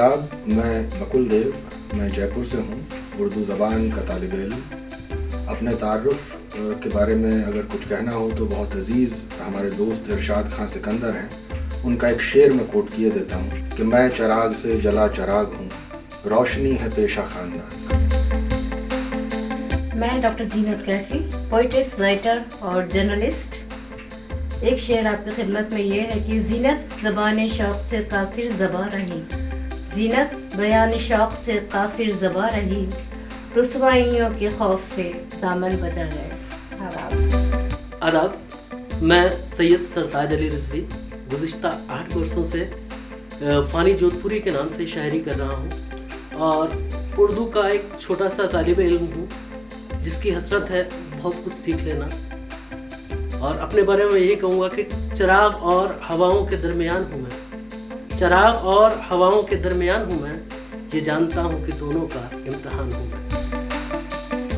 आदाब, मैं बकुल देव, मैं जयपुर से हूँ, उर्दू ज़बान का तालिब इल्म। अपने तारुफ़ के बारे में अगर कुछ कहना हो तो बहुत अज़ीज़ हमारे दोस्त इरशाद खान सिकंदर हैं, उनका एक शेर में कोट किए देता हूँ कि मैं चराग से जला चराग हूँ, रोशनी है पेशा ख़ानदान का। मैं डॉक्टर जीनत कैफी, पोइट्रेस, राइटर और जर्नलिस्ट। एक शेर आपकी खिदमत में ये है कि जीनत ज़बान शौक़ से कासिर ज़बां रही, जीनत बयान शौक़ से कासिर ज़बां रही, रुसवाइयों के खौफ से दामन बचा गए। आदाब, मैं सैयद सरताज अली रिजवी गुज़िश्ता 8 वर्षों से फ़ानी जोधपुरी के नाम से शायरी कर रहा हूँ और उर्दू का एक छोटा सा तालिब इल्म हूँ जिसकी हसरत है बहुत कुछ सीख लेना। और अपने बारे में यही कहूँगा कि चिराग और हवाओं के दरमियान हूँ मैं, चिराग और हवाओं के दरमियान हूँ मैं, ये जानता हूँ कि दोनों का इम्तहान हूँ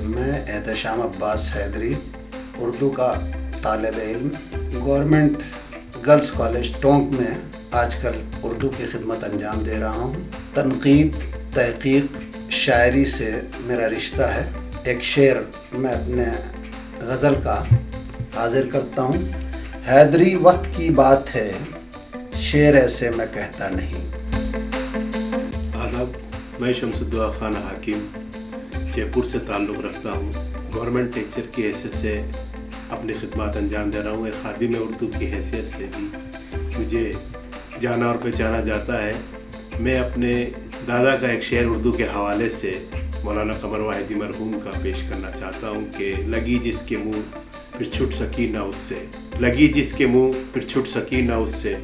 मैं एहतशाम अब्बास हैदरी, उर्दू का तालिब इल्म, गवर्नमेंट गर्ल्स कॉलेज टोंक में आजकल उर्दू की खिदमत अंजाम दे रहा हूँ। तनकीद, तहकीक, शायरी से मेरा रिश्ता है। एक शेर मैं अपने गज़ल का हाजिर करता हूँ। हैदरी वक्त की बात है, शेर ऐसे मैं कहता नहीं। आदाब, मैं शमसुद्दौला खान हाकिम जयपुर से ताल्लुक़ रखता हूँ। गवर्नमेंट टीचर की हैसियत से अपनी खिदमत अंजाम दे रहा हूँ। एक खादिम उर्दू की हैसियत से भी मुझे जाना और पहचाना जाता है। मैं अपने दादा का एक शेर उर्दू के हवाले से मौलाना कमर वाहिदी मरहूम का पेश करना चाहता हूँ कि लगी जिसके मुँह फिर छुट सकी ना उससे, लगी जिसके मुँह फिर छुट सकी ना उससे,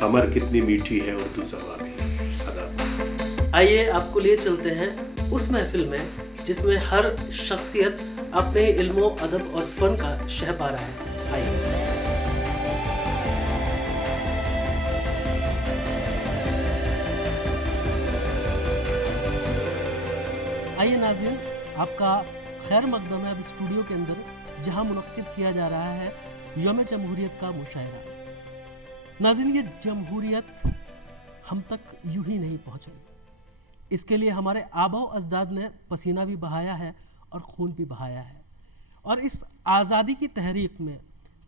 कमर कितनी मीठी है उर्दू ज़बान भी। आदाब। आइए आपको लिए चलते हैं उस महफिल में जिसमें हर शख्सियत अपने इल्मो अदब और फ़न का शहपारा है। आइए नाज़रीन, आपका खैर मकदम है अब स्टूडियो के अंदर जहां मुनक्किद किया जा रहा है यौम जमहूरियत का मुशायरा। नाज़रीन, ये जमहूरियत हम तक यूं ही नहीं पहुंची। इसके लिए हमारे आबा अजदाद ने पसीना भी बहाया है और खून भी बहाया है। और इस आज़ादी की तहरीक में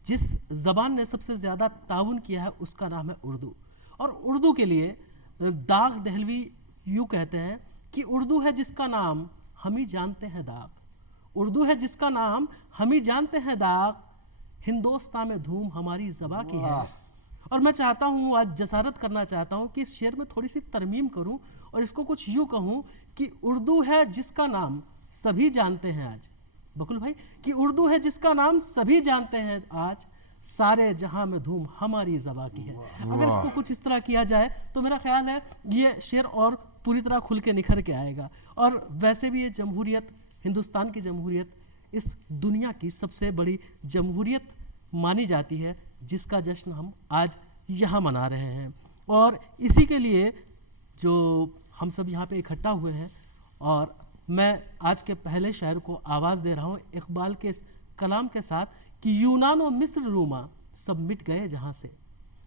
जिस ज़बान ने सबसे ज़्यादा ताउन किया है उसका नाम है उर्दू। और उर्दू के लिए दाग दहलवी यूँ कहते हैं कि उर्दू है जिसका नाम हम ही जानते हैं दाग, उर्दू है जिसका नाम हम ही जानते हैं दाग, हिंदुस्तान में धूम हमारी ज़बां की है। और मैं चाहता हूँ, आज जसारत करना चाहता हूँ कि इस शेर में थोड़ी सी तरमीम करूँ और इसको कुछ यूँ कहूँ कि उर्दू है जिसका नाम सभी जानते हैं आज, बकुल भाई, कि उर्दू है जिसका नाम सभी जानते हैं आज, सारे जहां में धूम हमारी ज़बां की है। अगर इसको कुछ इस तरह किया जाए तो मेरा ख्याल है ये शेर और पूरी तरह खुल के निखर के आएगा। और वैसे भी ये जमहूरियत, हिंदुस्तान की जमहूरियत इस दुनिया की सबसे बड़ी जमहूरियत मानी जाती है जिसका जश्न हम आज यहाँ मना रहे हैं। और इसी के लिए जो हम सब यहाँ पे इकट्ठा हुए हैं, और मैं आज के पहले शायर को आवाज़ दे रहा हूँ इकबाल के कलाम के साथ कि यूनान और मिस्र रूमा सब मिट गए जहाँ से,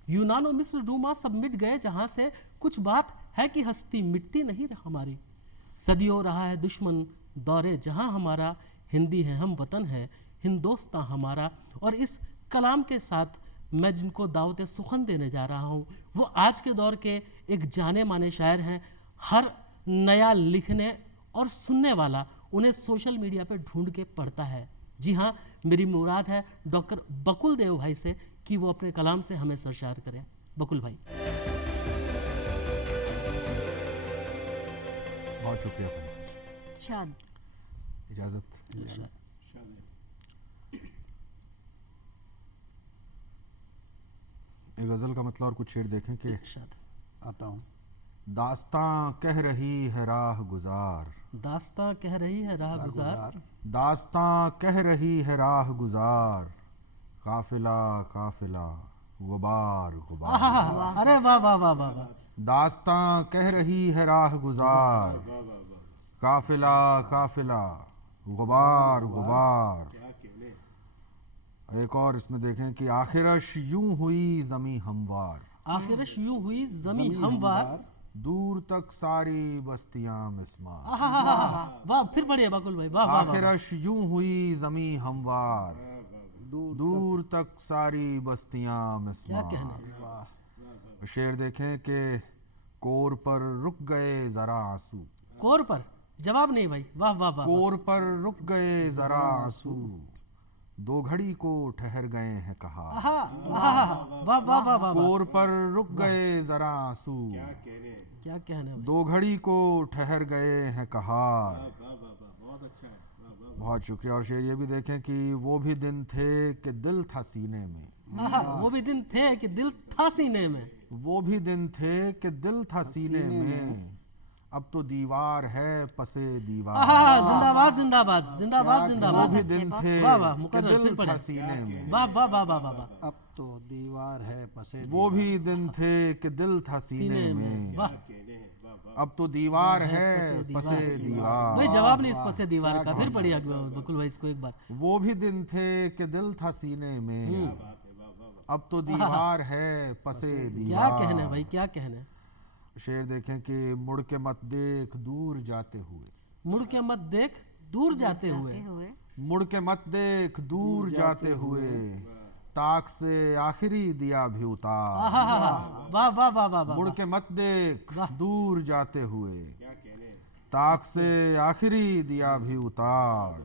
यूनान और मिस्र रूमा सब मिट गए जहाँ से, कुछ बात है कि हस्ती मिटती नहीं हमारी, सदियों रहा है दुश्मन दौरे जहाँ हमारा, हिंदी है हम वतन है हिंदुस्तान हमारा। और इस कलाम के साथ मैं जिनको दावत सुखन देने जा रहा हूँ वो आज के दौर के एक जाने माने शायर हैं। हर नया लिखने और सुनने वाला उन्हें सोशल मीडिया पे ढूंढ के पढ़ता है। जी हाँ, मेरी मुराद है डॉक्टर बकुल देव भाई से कि वो अपने कलाम से हमें सरशार करें। बकुल भाई। बहुत शुक्रिया शाद इजाज़त। एक गज़ल का मतलब और कुछ शेर देखें कि आता हूँ। दास्तां कह रही है राह गुजार, दास्तां कह रही है राह गुजार, दास्तां कह रही है राह गुजार, काफिला काफिला गुबार गुबार। अरे वाह वाह वाह वाह। दास्तां कह रही है राह गुजार, काफिला काफिला गुबार गुबार। एक और इसमें देखें कि आखिरश यूं हुई ज़मी हमवार, आखिरश यूं हुई ज़मी हमवार, दूर तक सारी बस्तियां मिसमार, वाह, फिर बढ़िए बकुल भाई, वाह वाह वाह। आखिरश यूं हुई जमी हमवार, दूर तक सारी बस्तियां क्या मिसमार। कहना, शेर देखें कि कोर पर रुक गए जरा आंसू, कोर पर जवाब नहीं भाई, वाह वाह वाह। कोर पर रुक गए जरा आंसू, दो घड़ी को ठहर गए हैं कहा, वाह वाह वाह वाह। कोर पर रुक गए जरा आंसू, क्या कहना भाई, दो घड़ी को ठहर गए हैं कहा। बहुत शुक्रिया। और शेर ये भी देखें कि वो भी दिन थे कि दिल था सीने में, वो भी दिन थे कि दिल था सीने में, वो भी दिन थे कि दिल था सीने में, अब तो दीवार है पसे दीवार। जिंदाबाद जिंदाबाद जिंदाबाद वो जिंदाबाद। भी दिन थे वाह वाह, कि मुकर्रर, दिल फिर था पढ़े। सीने में, वाह वाह वाह वाह वाह वाह। अब तो दीवार है पसे वो भी दिन थे कि दिल था सीने में, वाह अब तो दीवार है पसे पसे भाई, दीवार। जवाब नहीं इस पसे दीवार का, फिर पढ़िए बकुल भाई इसको एक बार। वो भी दिन थे कि दिल था सीने में, अब तो दीवार है पसे क्या दीवार। कहना है भाई, क्या कहना है, शेर देखें कि मुड़ के मत देख दूर जाते हुए, मुड़ के मत देख दूर जाते हुए, मुड़ के मत देख दूर जाते हुए, ताक से आखिरी दिया भी उतार। वाह वाह वाह वाह वाह। मुड़ के मत देख दूर जाते हुए, ताक से आखिरी दिया भी उतार।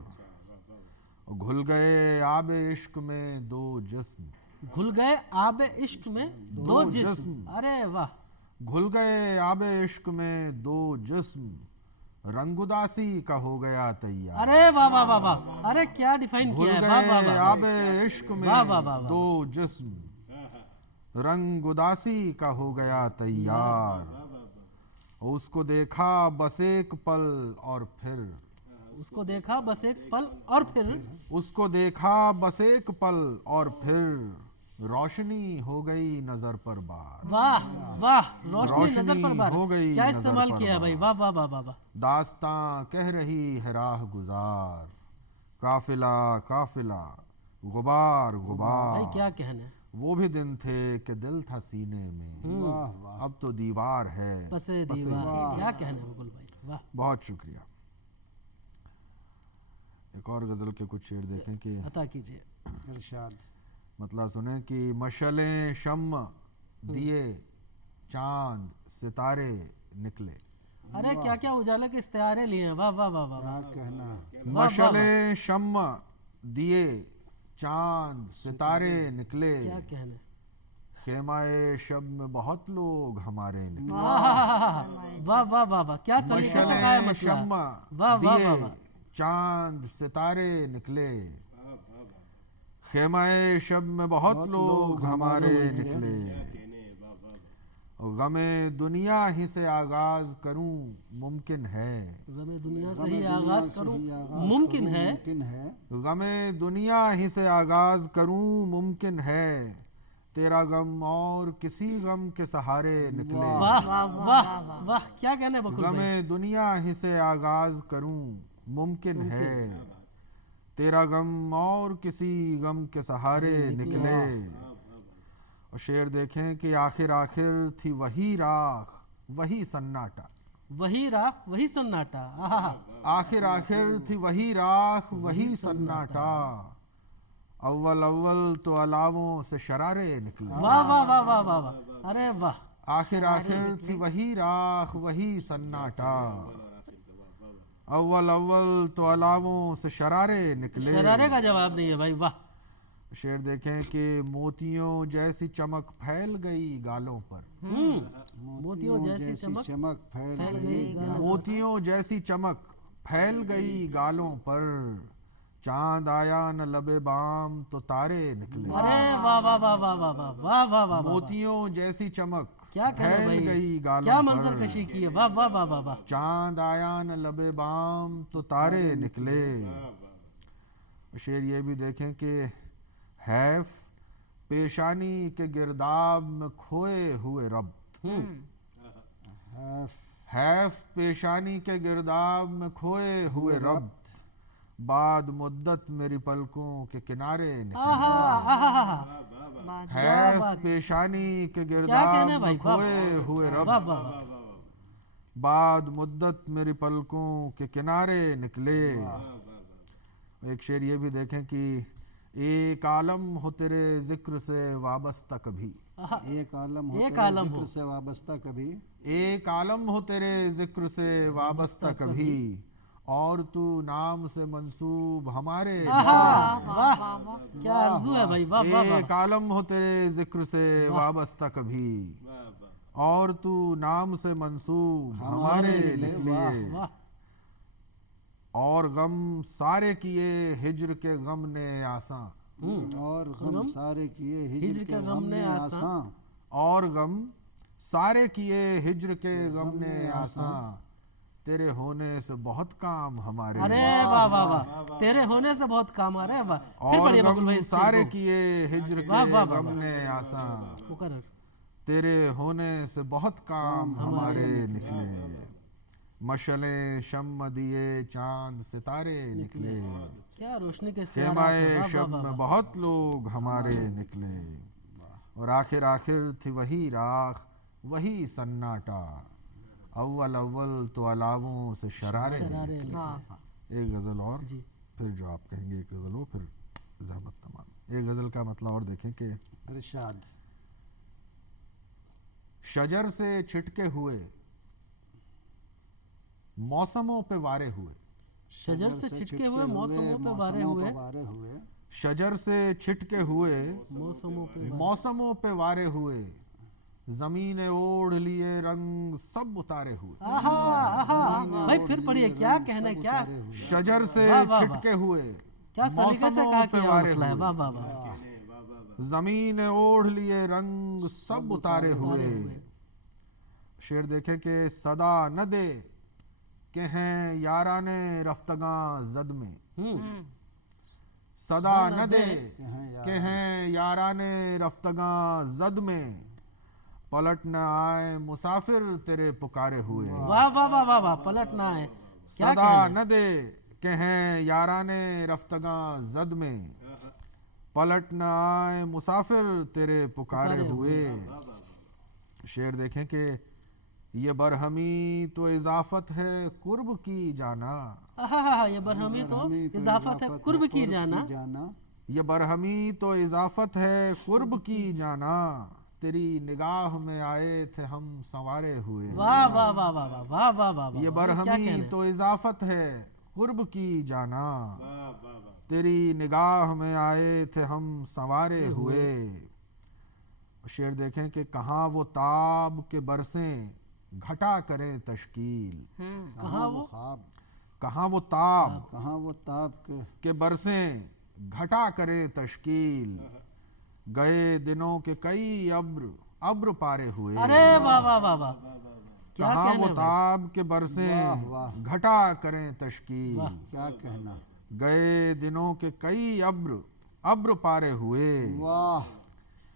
घुल गए आब इश्क में दो जिस्म, घुल गए आब इश्क में दो जिस्म, अरे वाह। घुल गए आब इश्क में दो जिस्म, रंग उदासी का हो गया तैयार। अरे वाह वाह वाह वाह, अरे क्या डिफाइन घुल किया है, वाह वाह गए वाह। आब इश्क में वाह वाह वाह वाह। दो जिस्म, रंग उदासी का हो गया तैयार। उसको देखा बस एक पल और फिर, उसको देखा बस एक पल और फिर, उसको देखा बस एक पल और फिर, रोशनी हो गई नजर पर बार। वाह वाह, रोशनी नजर पर बार, हो गई क्या नजर इस्तेमाल पर किया है भाई, बार। वाह वाह वाह वाह वाह। दास्तां कह रही है राह गुजार, काफिला काफिला गुबार भाई गुबार। क्या कहना है, वो भी दिन थे कि दिल था सीने में, अब तो दीवार है पसे दीवार। क्या कहना है बकुल भाई, वाह। बहुत शुक्रिया। एक और गजल के कुछ शेर देखें कि अता कीजिए। इरशाद। मतलब सुने कि मशलें शम्म दिए चांद सितारे निकले, अरे क्या क्या उजाले के इस्तेआरे लिए हैं, वाह वाह वाह वाह। क्या कहना, मशलें शम्म दिए चांद सितारे निकले, क्या कहना है, खेमाए शब में बहुत लोग हमारे निकले। वाह वाह वाह वाह, क्या सलीका से गाया मशलें मतलब, शम्म वाह वाह वाह दिए वाह। चांद सितारे निकले, खेमाए शब में बहुत लोग हमारे निकले। गमे दुनिया ही से आगाज करूं मुमकिन है, गमे दुनिया से ही आगाज करूं मुमकिन है, गमे दुनिया ही से आगाज करूं मुमकिन है, तेरा गम और किसी गम के सहारे निकले। वाह वाह वाह, क्या कहना है बकुल भाई, गमे दुनिया ही से आगाज करूं मुमकिन है, तेरा गम और किसी गम के सहारे निकले। और शेर देखें कि आखिर आखिर थी वही राख वही सन्नाटा, वही राख वही सन्नाटा, आखिर आखिर थी वही राख वही सन्नाटा, अव्वल अव्वल तो अलावों से शरारे निकले। वाह वाह वाह वाह वाह वाह, अरे वाह। आखिर आखिर थी वही राख वही सन्नाटा, अव्वल अव्वल तो अलावों से शरारे निकले। शरारे का जवाब नहीं है भाई, वाह। शेर देखें कि मोतियों जैसी चमक फैल गई गालों पर, मोतियों जैसी चमक फैल गई, मोतियों जैसी चमक फैल गई गालों पर, चांद आया न लबे बाम तो तारे निकले। अरे वाह वाह वाह वाह वाह वाह वाह वाह वाह, मोतियों जैसी चमक क्या फैल भाई, गई गालों क्या पर, मंजर कशी की है, वाह वाह वाह वाह वाह। चांद आया न लबे बाम तो तारे निकले। शेर ये भी देखें कि हैफ पेशानी के गिरदाब में खोए हुए रब, हैफ पेशानी के गिरदाब में खोए हुए रब, बाद मुद्दत मेरी पलकों के किनारे निकले। हैफ पेशानी के गिरदाब में खोए हुए रब, बाद मुद्दत मेरी पलकों के किनारे निकले। एक शेर ये भी देखें कि एक आलम हो तेरे जिक्र से वाबस्ता कभी, एक आलम हो एक तेरे आलम जिक्र हो। से वाबस्ता कभी, एक आलम हो तेरे जिक्र से वाबस्ता कभी, और तू नाम से मंसूब हमारे वाह क्या आरज़ू है भाई, वाह वाह एक आलम हो तेरे जिक्र से वाबस्ता कभी, और तू नाम से मंसूब हमारे निकले। वाह। और गम सारे किए हिज्र के गम ने आसां, और गम सारे किए हिज्र हिज्र के गम ने आसां, और गम सारे किए हिज्र के गम ने आसां, तेरे होने से बहुत काम हमारे। अरे वाह वाह वाह, तेरे होने से बहुत काम आ रहे हैं, वाह। फिर और पढ़िए बकुल भाई गम इस शेर सारे को। किए हिज्र वाह, के वाह, वाह, गम वाह। ने आसां, मुकर्रर। तेरे होने से बहुत काम हमारे निकले। मशले शम दिए चांद सितारे निकले, क्या रोशनी के इस्तेमाल खेमाए शब में बहुत लोग हमारे निकले। और आखिर आखिर थी वही राख वही सन्नाटा, अव्वल अव्वल तो अलावों से शरारे निकले। एक गज़ल और जी। फिर जो आप कहेंगे एक गज़ल हो, फिर ज़हमत तमाम। एक गज़ल का मतलब और देखें कि इरशाद। शजर से छिटके हुए मौसमों पे वारे हुए, शजर से छिटके हुए मौसमों पे वारे हुए, शजर से छिटके हुए मौसमों पे मौसमों पे वारे हुए, जमीन ओढ़ लिए रंग सब उतारे हुए। आहा आहा भाई फिर पढ़िए, क्या कहना है, क्या शजर से वाह, वाह, वाह। छिटके हुए क्या सलीके से कहा, क्या वारे मतलब है, हुए, वाह वाह वाह। जमीन ओढ़ लिए रंग सब उतारे हुए। शेर देखे कि सदा न दे के हैं याराने रफ्तगा जद में, सदा न दे के हैं याराने रफ्तगा जद में, पलट न आए मुसाफिर तेरे पुकारे हुए। वाह वाह वाह वाह वाह, पलट ना है, क्या सदा कहना है। न दे के हैं याराने रफ्तगा जद में, पलट न आए मुसाफिर तेरे पुकारे हुए। शेर देखें कि ये बरहमी तो इजाफत है कुर्ब की जाना, आहा, ये बरहमी तो इजाफत है कुर्ब की जाना, ये बरहमी तो इजाफत है कुर्ब की जाना, तेरी निगाह में आए थे हम संवारे हुए। वाह वाह वाह वाह वाह वाह वाह वाह। ये क्या बरहमी कहना है। तो इजाफत है कुर्ब की जाना, तेरी निगाह में आए थे हम संवारे हुए। शेर देखें कि कहाँ वो ताब के बरसें घटा करें तश्कील, कहाँ वो ख्वाब, कहाँ वो ताब कहाँ वो ताब के बरसें घटा करें तश्कील, गए दिनों के कई अब्र अब्र पारे हुए। अरे वाह वाह वाह वाह, क्या कहाँ कहना वो है भाई। ताब के बरसें घटा करें तश्कील, क्या कहना। गए दिनों के कई अब्र अब्र पारे हुए। वाह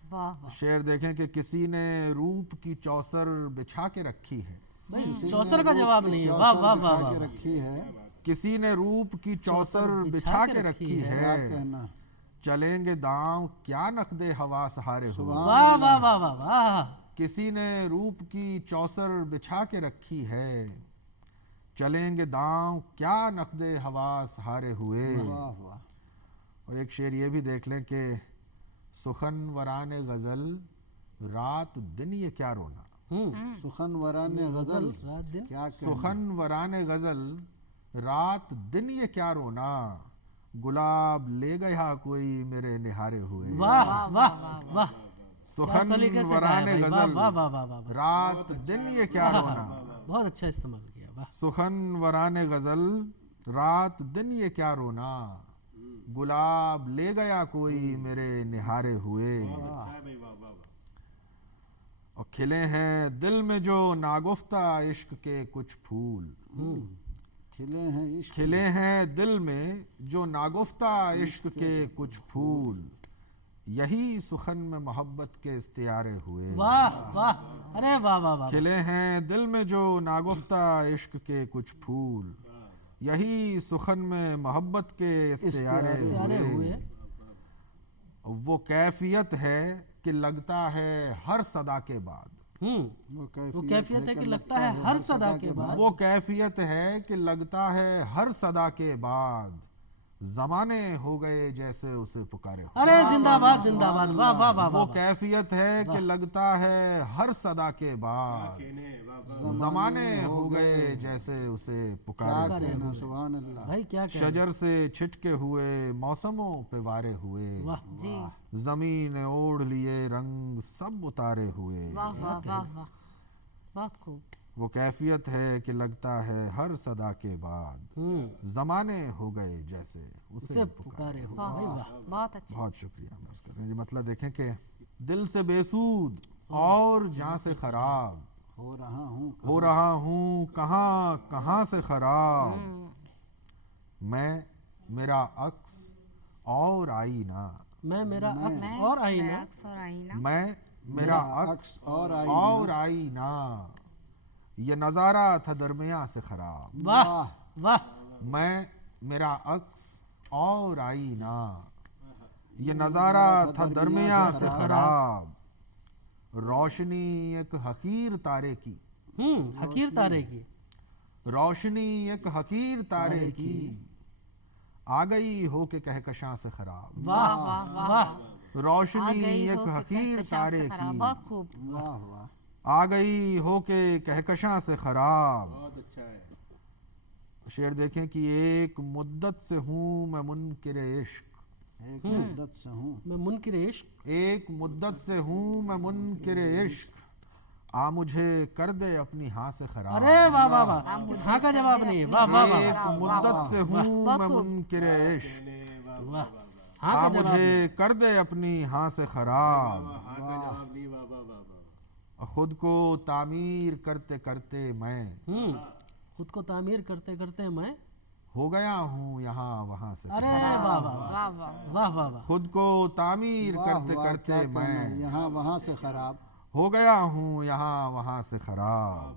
वाह शेर देखें कि किसी ने रूप की चौसर बिछा के रखी है, भाई चौसर का जवाब नहीं है, वाह वाह वाह वाह। रखी है, किसी ने रूप की चौसर बिछा के रखी क्या है, कहना। चलेंगे दांव क्या नकदे हवा सहारे हुए। वाह वाह वाह वाह वाह। किसी ने रूप की चौसर बिछा के रखी है, चलेंगे दांव क्या नकदे हवा सहारे हुए। वाह वाह। और एक शेर ये भी देख लें कि सुखन वराने गजल रात दिन ये क्या रोना, सुखन वराने गजल रात दिन, क्या कहना। सुखन वराने गजल रात दिन ये क्या रोना, गुलाब ले गया कोई मेरे निहारे हुए। वाह वाह वाह। सुखन सलीके से कहा है वराने भाई, वाह गजल वाह वाह वाह वाह। रात दिन ये क्या रोना, बहुत अच्छा इस्तेमाल किया, वाह। सुखन वराने गजल रात दिन ये क्या रोना, गुलाब ले गया कोई मेरे निहारे हुए। और खिले हैं दिल में जो नागुफ्ता इश्क के कुछ फूल, खिले हैं इश्क, खिले हैं दिल में जो नागुफ्ता इश्क के कुछ फूल, यही सुखन में मोहब्बत के इस्तियारे हुए। वाह वाह, अरे वाह वाह वाह। खिले हैं दिल में जो नागुफ्ता इश्क के कुछ फूल, यही सुखन में मोहब्बत के इस्तियारे हुए। वो कैफियत है कि लगता है हर सदा के बाद, वो कैफियत है कि लगता है हर सदा के बाद। वो कैफियत है कि लगता है हर सदा के बाद जमाने हो गए जैसे उसे पुकारे हो। अरे जिंदाबाद जिंदाबाद, वाह वाह वाह। वो कैफियत है कि लगता है हर सदा के बाद जमाने हो गए जैसे उसे पुकारे हो। सुभान अल्लाह। भाई क्या कहना। शजर से छिटके हुए मौसमों पे वारे हुए, जी जमीन ओढ़ लिए रंग सब उतारे हुए। वाह वाह वाह वाह, बहुत खूब। वो कैफियत है कि लगता है हर सदा के बाद जमाने हो गए जैसे उसे पुकारे पुकारे हो। वाह भाई वाह, वाह, बहुत अच्छा। बहुत शुक्रिया अर्ज कर रहे हैं। ये मतलब देखें कि दिल से बेसूद और जान से खराब हो रहा हूँ कहाँ कहाँ से खराब, मैं मेरा अक्स और आईना, मैं मेरा अक्स और आईना, अक्स और आईना, मैं मेरा अक्स और आईना, ये नजारा था दरमिया से खराब। वाह वाह। मैं मेरा अक्स और आईना, ये नजारा था दरमिया से खराब। रोशनी एक हकीर तारे की, हकीर तारे की, रोशनी एक हकीर तारे की, आ गई हो के कहकशां से खराब। वाह वाह वाह वाह। रोशनी एक हकीर तारे की, बहुत खूब। वाह वाह। आ गई हो के कहकशां से खराब। बहुत अच्छा है। शेर देखें कि एक मुद्दत से हूँ मैं मुनकिर इश्क, एक मुद्दत से हूँ मैं मुनकिर इश्क, एक मुद्दत से हूँ मैं मुनकिर इश्क, आ मुझे कर दे अपनी हाँ से खराब। अरे वाह वाह वाह, इस हाँ का जवाब नहीं है। वाह वाह वाह एक मुद्दत से हूँ मैं मुनकिर इश्क, वाह। आ हाँ का जवाब मुझे कर दे अपनी हाँ से खराब। हाँ का जवाब नहीं। वाह वाह वाह वाह। खुद को तामीर करते करते मैं खुद को तामीर करते करते मैं हो गया हूँ यहाँ वहाँ से। अरे वाह वाह वाह वाह वाह वाह वाह वाह। खुद को तामीर करते करते मैं यहाँ वहाँ से खराब हो गया हूँ यहाँ वहाँ से खराब।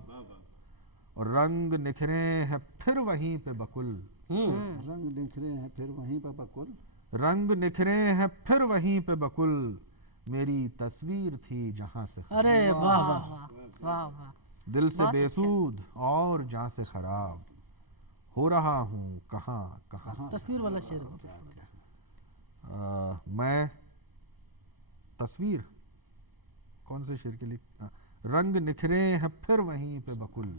और रंग निखरे हैं फिर वहीं पे बकुल, रंग निखरे हैं फिर वहीं पर बकुल, रंग निखरे हैं फिर वहीं पे बकुल, मेरी तस्वीर थी जहाँ से खराब। अरे वाह वाह वाह वाह, दिल से बेसूद और जान से खराब, हो रहा हूँ कहाँ कहाँ। तस्वीर वाला शेर। मैं तस्वीर कौन से शेर के लिए रंग निखरे हैं फिर वहीं पे बकुल,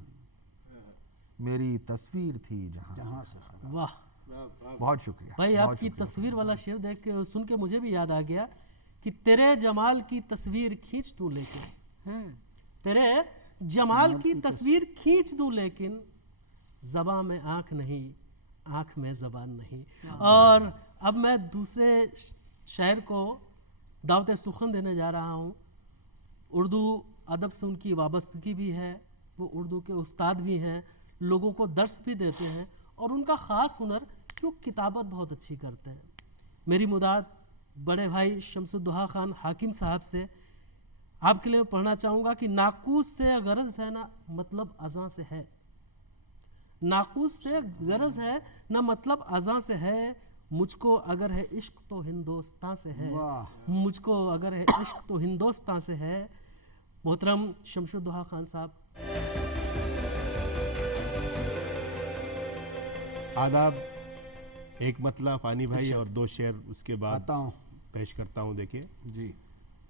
मेरी तस्वीर थी जहाँ से खराब। वाह बहुत शुक्रिया भाई, बहुत आपकी शुक्रिया। तस्वीर वाला शेर देख के सुन के मुझे भी याद आ गया कि तेरे जमाल की तस्वीर खींच दूं लेकिन, तेरे जमाल की तस्वीर खींच दूं लेकिन ज़बां में आँख नहीं, आँख में ज़बान नहीं। और अब मैं दूसरे शायर को दावत सुखन देने जा रहा हूँ। उर्दू अदब से उनकी वाबस्तगी भी है, वो उर्दू के उस्ताद भी हैं, लोगों को दर्स भी देते हैं, और उनका ख़ास हुनर कि वो किताबत बहुत अच्छी करते हैं। मेरी मुदाद बड़े भाई शमसुद्दोहा खान हाकिम साहब से आपके लिए पढ़ना चाहूँगा कि नाकूस से गरज है ना मतलब अज़ां से है, नाकूस से गरज है ना मतलब अज़ां से है, मुझको अगर है इश्क तो हिंदुस्तान से है, मुझको अगर है इश्क तो हिंदुस्तान से है। मोहतरम शमसुद्दोहा खान साहब। आदाब। एक मतला फ़ानी भाई और दो शेर उसके बाद आता हूँ पेश करता हूँ। देखिए जी,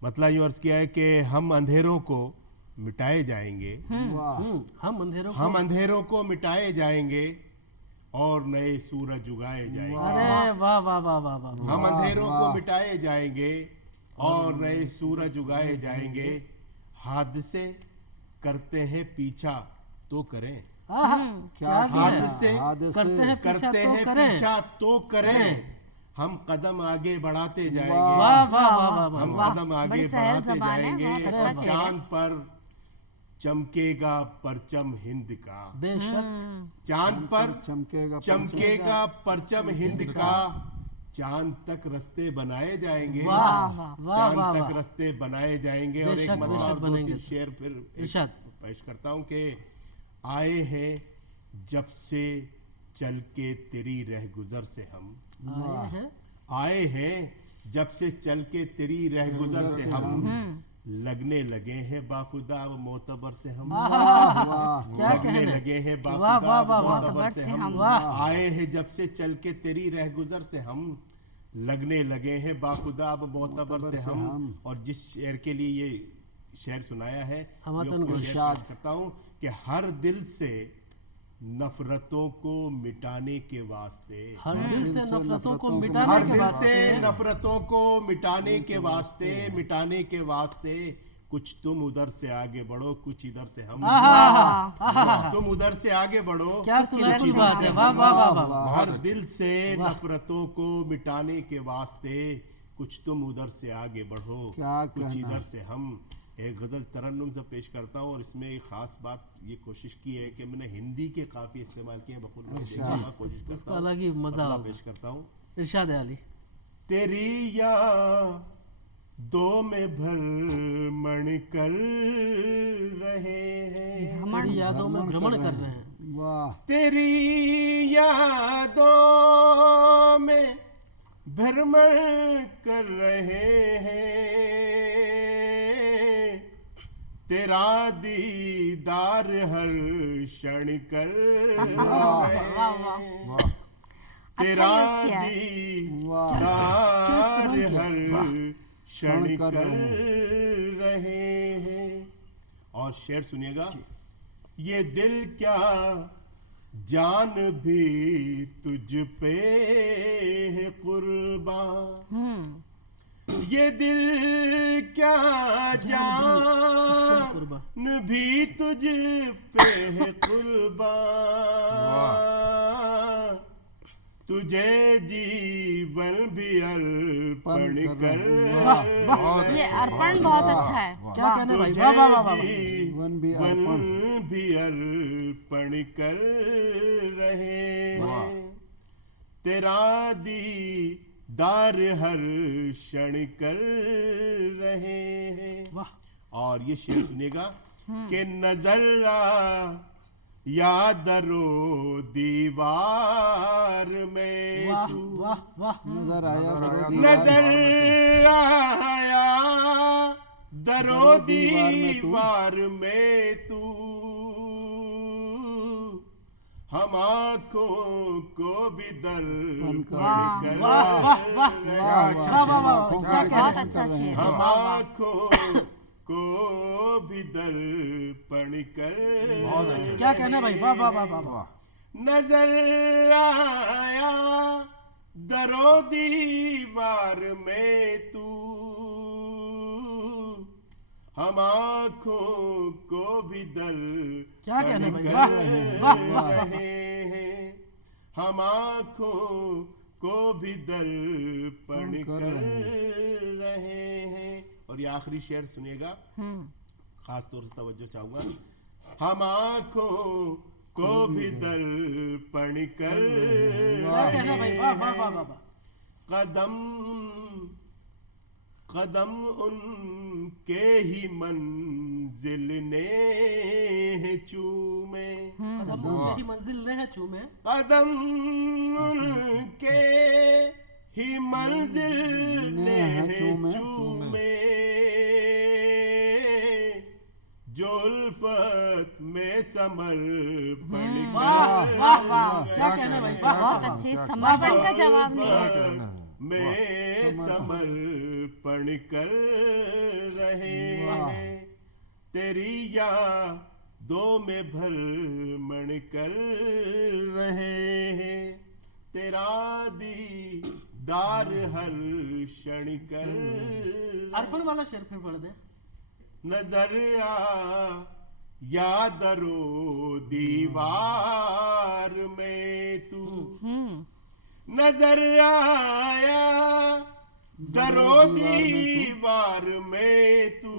मतला यूँ अर्ज़ किया है कि हम अंधेरों को मिटाए जाएंगे, हम अंधेरों को मिटाए जाएंगे और नए सूरज उगाए जाएंगे। अरे वाह वाह वाह वाह वाह। हम अंधेरों को मिटाए जाएंगे और नए सूरज उगाए जाएंगे, हादसे करते हैं पीछा तो करें, हादसे करते हैं पीछा तो करें, हम कदम आगे बढ़ाते जाएंगे, वाह वाह वाह वाह। हम कदम आगे बढ़ाते जाएंगे, चांद पर चमकेगा परचम हिंद का, बेशक चांद पर चमकेगा परचम हिंद का, चांद तक रास्ते बनाए जाएंगे, वाह वाह चांद वाह तक वाह। रास्ते बनाए जाएंगे। और एक बेशक, मतलब बेशक और दो बनेंगे। तीन शेर फिर इरशाद। पेश करता हूँ कि आए हैं जब से चल के तेरी रह गुजर से हम, आए हैं आए हैं जब से चल के तेरी रह गुजर से हम, लगने लगे हैं बाखुदा अब मोतबर से हम, क्या लगने कहना है? लगे हैं वाह, बाखुदा वाह, अब वाह, वाह। मोतबर से हम, वाह। आए हैं जब से चल के तेरी रहगुजर से हम, लगने लगे हैं बाखुदा अब मोतबर से हम। और जिस शेर के लिए ये शेर सुनाया है, हम जो वतन को गुलशाद। शेर पेश करता हूँ कि हर दिल से नफरतों को मिटाने के वास्ते, हर दिल से नफरतों को हर मिटाने के दिल वास्ते से नफरतों को मिटाने के वास्ते, मिटाने के वास्ते कुछ तुम उधर से आगे बढ़ो, कुछ इधर से हम, कुछ तुम उधर से आगे बढ़ो, क्या सुना कुछ बात है। वाह वाह वाह वाह। हर दिल से नफरतों को मिटाने के वास्ते कुछ तुम उधर से आगे बढ़ो, क्या कुछ कहना। इधर से हम। एक गजल तरन्नुम से पेश करता हूँ और इसमें एक खास बात ये कोशिश की है कि मैंने हिंदी के काफी इस्तेमाल किए हैं, बखूबी कोशिश करता उसका हूँ, अलग ही मजा मतलब होगा। पेश करता हूँ। इरशाद अली। तेरी यादों में भ्रमण कर रहे हैं, हमारी यादों में भ्रमण कर रहे हैं। वाह, तेरी यादों में भ्रमण कर रहे हैं, तेरा दीदार हर क्षण कर रहे हैं, तेरा दीदार हर क्षण कर रहे हैं। और शेर सुनिएगा, ये दिल क्या जान भी तुझ पे है कुर्बान, ये दिल क्या जान भी तुझ पे है कुर्बान, तुझे जीवन भी अर्पण कर, ये अर्पण बहुत अच्छा है। क्या कहने भाई। वाह वाह वाह वाह। जीवन भी वन भी अर्पण कर रहे हैं, तेरा दीदार हर क्षण कर रहे हैं। वाह। और ये शेर सुनिएगा कि नजर यादरो दीवार में वाह तू, वाह वाह। नजर आया नजर आया दरो दीवार में तू, हम आँखों को भी दर्पण कर वाह वाह वाह। वाह वाह वाह। क्या बहुत कहना अच्छा शेर। हम आँखों को भी दर्पण कर, क्या कहना भाई। वाह वाह वाह वाह वाह। नजर आया दरो दीवार में तू, हम आँखों को भी क्या कहना भाई। दर्पण वाह कर वाह वाह वाह। रहे हैं, हम आँखों को भी दर्पण कर रहे हैं। और ये आखिरी शेर सुनिएगा, खास तौर से तवज्जो चाहूंगा, हम आँखों को भी दर्पण कर क्या कहना भाई। वाह वाह वाह वाह। कदम कदम उनके ही मंजिल ने चूमे, कदम उनकी मंजिल ने है चूमे, कदम उनके ही मंजिल ने चूमे, जो उल्फत में समर्पण वाह वाह वाह। क्या कहना भाई। वाह बहुत अच्छी। समर्पण का जवाब नहीं है। में समर्पण कर रहे हैं, तेरी यादों में भ्रमण कर रहे हैं, तेरा दीदार हर क्षण कर। अर्पण वाला शेर फिर पढ़ दे। नजर या दरो दीवार में तू, नजर आया दरो दीवार में तू,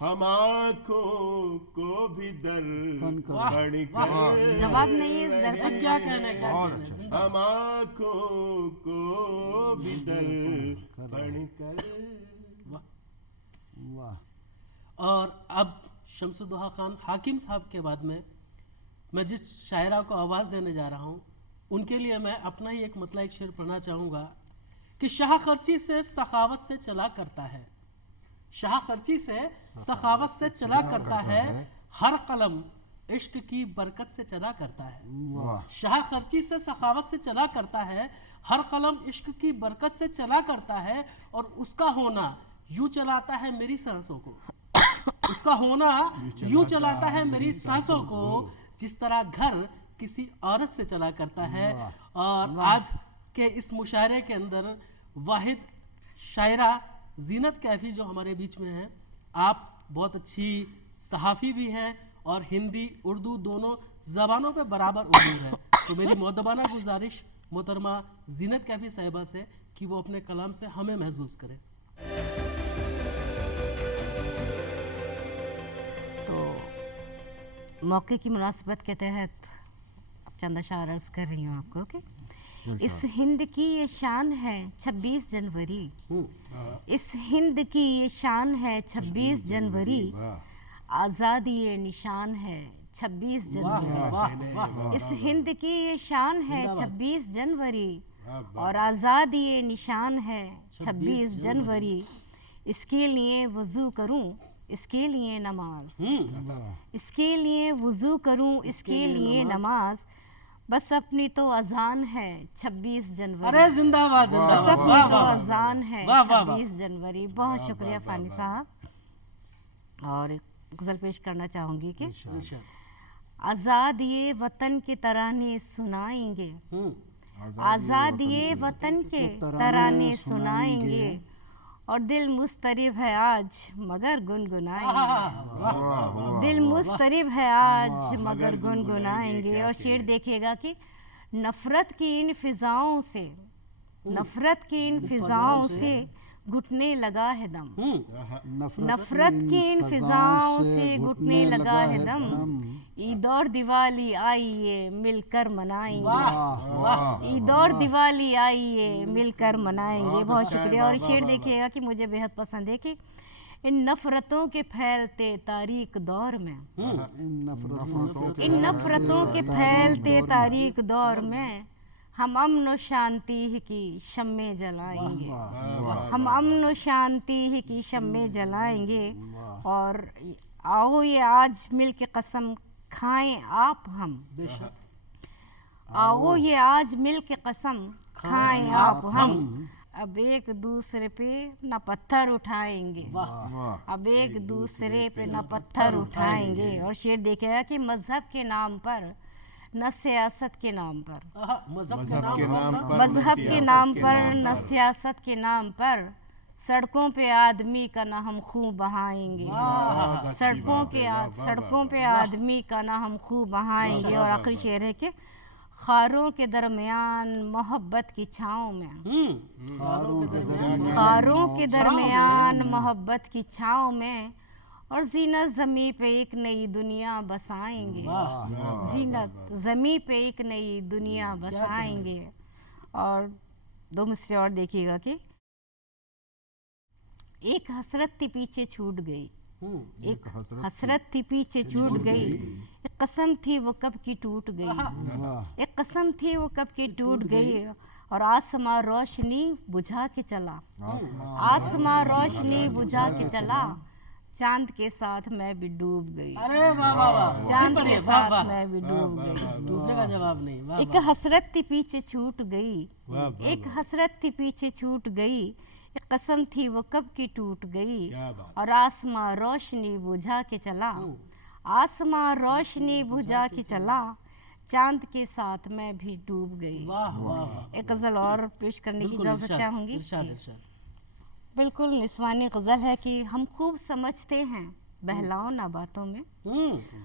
हम आँखों को भी दर्पण कर जवाब नहीं है इस दर्पण। क्या कहना है। क्या कहना है। हम आँखों को भी दर्पण कर। वाह। और अब शमसुद्दोहा खान हाकिम साहब के बाद में मैं जिस शायरा को आवाज़ देने जा रहा हूँ, उनके लिए मैं अपना ही एक मतलब एक शेर पढ़ना चाहूँगा कि शाह खर्ची से सखावत से चला करता है, शाह खर्ची से सखावत से चला करता है, हर कलम इश्क की बरकत से चला करता है। शाह खर्ची से सखावत से चला करता है, हर कलम इश्क की बरकत से चला करता है, और उसका होना यूं चलाता है मेरी सांसों को, उसका होना यूं चलाता है मेरी सांसों को, जिस तरह घर किसी औरत से चला करता है। और आज के इस मुशायरे के अंदर वाहिद शायरा जीनत कैफी जो हमारे बीच में है, आप बहुत अच्छी सहाफ़ी भी हैं और हिंदी उर्दू दोनों ज़बानों पे बराबर उर्दू है। तो मेरी मुअद्दबाना गुजारिश मोहतरमा जीनत कैफी साहिबा से कि वो अपने कलाम से हमें महसूस करें। तो मौके की मुनासिबत के तहत चंद अशार अर्ज़ कर रही हूँ आपको कि इस हिंद की ये शान है 26 जनवरी, इस हिंद की ये शान है 26 जनवरी, आज़ादी ये निशान है 26 जनवरी, इस हिंद की ये शान है 26 जनवरी, और आज़ादी ये निशान है 26 जनवरी। इसके लिए वज़ू करूं, इसके लिए नमाज, इसके लिए वज़ू करूं, इसके लिए नमाज, बस अपनी तो अजान है 26 जनवरी। अरे जिंदाबाद जिंदाबाद, बस अपनी तो अजान है 26 जनवरी। बहुत शुक्रिया फानी साहब। और एक गज़ल पेश करना चाहूँगी कि आज़ाद ये वतन के तराने सुनाएंगे, आज़ाद ये वतन के तराने सुनाएंगे, और दिल मुस्तरिब है आज मगर गुनगुनाएंगे, दिल मुस्तरिब है आज मगर गुनगुनाएंगे। और शेर देखिएगा कि नफ़रत की इन फिजाओं से, नफ़रत की इन फिजाओं से घुटने लगा है दम, नफ़रत की इन फिजाओं से घुटने लगा है दम, ईद और दिवाली आइए मिलकर मनाएंगे, ईद और दिवाली आइए मिलकर मनाएंगे। बहुत शुक्रिया। और शेर देखिएगा कि मुझे बेहद पसंद है कि इन नफ़रतों के फैलते तारीख दौर में, इन नफ़रतों के फैलते तारीख दौर में, हम अमन और शांति की शम्में जलाएंगे, हम अमन और शांति की शम्में जलाएंगे। और आओ ये आज मिल के कसम खाएं आप हम, आओ ये आज मिल के कसम खाएं आप हम, अब एक दूसरे पे न पत्थर उठाएंगे, अब एक दूसरे पे न पत्थर उठाएंगे। और शेर देखेगा कि मजहब के नाम पर न सियासत के नाम पर, मजहब के नाम पर न सियासत के नाम पर, सड़कों पे आदमी का ना हम खून बहाएंगे, सड़कों पे आदमी का ना हम खून बहाएंगे। और आखिरी शेर है कि खारों के दरमियान मोहब्बत की छाँव में, खारों के दरमियान मोहब्बत की छाँव में, और जीनत ज़मी पे एक नई दुनिया बसाएंगे, जीनत ज़मी पे एक नई दुनिया बसाएंगे। और दो मिसरे और देखिएगा कि एक हसरत थी पीछे छूट गई, एक हसरत थी पीछे छूट गई, एक कसम थी वो कब की टूट गई, एक कसम थी वो कब की टूट गई। और आसमां रोशनी बुझा के चला, आसमां रोशनी बुझा के चला, चांद के साथ मैं भी डूब गई, अरे वाह वाह वाह, चांद के साथ मैं भी डूब गई। डूबने का जवाब नहीं। वाह एक हसरत थी पीछे छूट गई, एक हसरत थी पीछे छूट गई, एक कसम थी वो कब की टूट गई। और आसमां रोशनी बुझा के चला, आसमां रोशनी बुझा के चला, चांद के साथ मैं भी डूब गई। वाह वाह। एक गजल और पेश करने की इजाजत चाहूंगी। बिल्कुल निस्वानी गजल है कि हम खूब समझते हैं बहलाओ ना बातों में,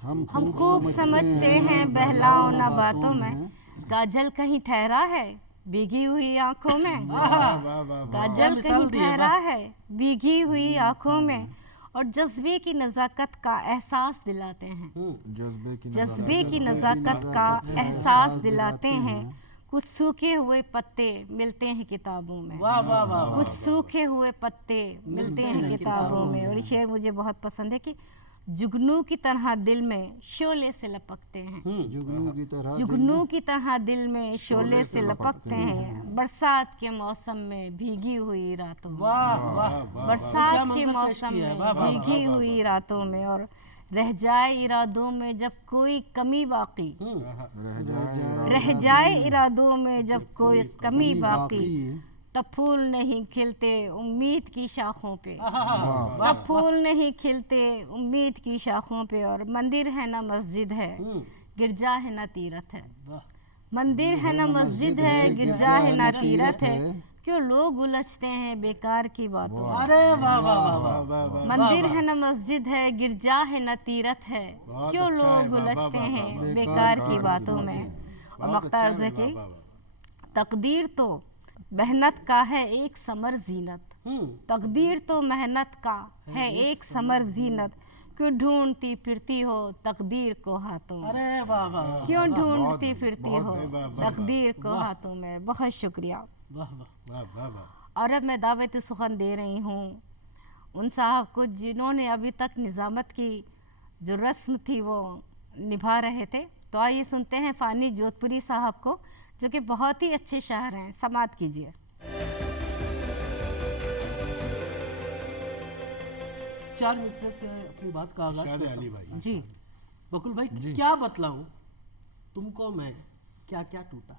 हम खूब समझते हैं बहलाओ ना बातों में, काजल कहीं ठहरा है भीगी हुई आंखों में, काजल कहीं ठहरा है भीगी हुई आंखों में, और जज्बे की नज़ाकत का एहसास दिलाते हैं, जज्बे की नज़ाकत का एहसास दिलाते हैं। कुछ सूखे हुए पत्ते मिलते हैं किताबों में, वाह वाह वाह। कुछ सूखे हुए पत्ते मिलते हैं किताबों में। और ये शेर मुझे बहुत पसंद है कि जुगनू की तरह दिल में शोले से लपकते हैं। जुगनू की तरह जुगनू की तरह दिल में शोले से लपकते हैं। बरसात के मौसम में भीगी हुई रातों में, वाह वाह वाह, बरसात क्या के मंजर पेश मौसम किया है, में वाह, वाह, वाह, भीगी वाह, हुई रातों में, और रह जाए इरादों में जब कोई कमी बाकी, रह जाए इरादों में जब कोई कमी बाकी, तब फूल नहीं खिलते उम्मीद की शाखों पे, तब फूल नहीं खिलते उम्मीद की शाखों पे। और मंदिर है ना मस्जिद है, गिरजा है ना तीरथ है, मंदिर है ना मस्जिद है, गिरजा है ना तीरथ है, क्यों लोग उलझते हैं बेकार की बातों में। अरे वाह वाह वाह वाह वाह, मंदिर है ना मस्जिद है, गिरजा है ना तीरथ है, क्यों लोग उलझते हैं बेकार की बातों में। और मक्ता अर्ज़ है कि तकदीर तो मेहनत का है एक समर जीनत, तकदीर तो मेहनत का है एक समर जीनत, क्यों ढूंढती फिरती हो तकदीर को हाथों में, अरे वाह वाह, क्यों ढूंढती फिरती हो तकदीर को हाथों में। बहुत शुक्रिया। वाह वाह वाह वाह। और अब मैं दावत सुखन दे रही हूँ उन साहब को जिन्होंने अभी तक निज़ामत की जो रस्म थी वो निभा रहे थे। तो आइए सुनते हैं फ़ानी जोधपुरी साहब को, जो कि बहुत ही अच्छे शायर हैं। समात कीजिए। चार मिसरे से अपनी बात का आगाज करता हूं। अली भाई जी बकुल भाई, क्या बतलाऊं तुमको मैं क्या क्या टूटा,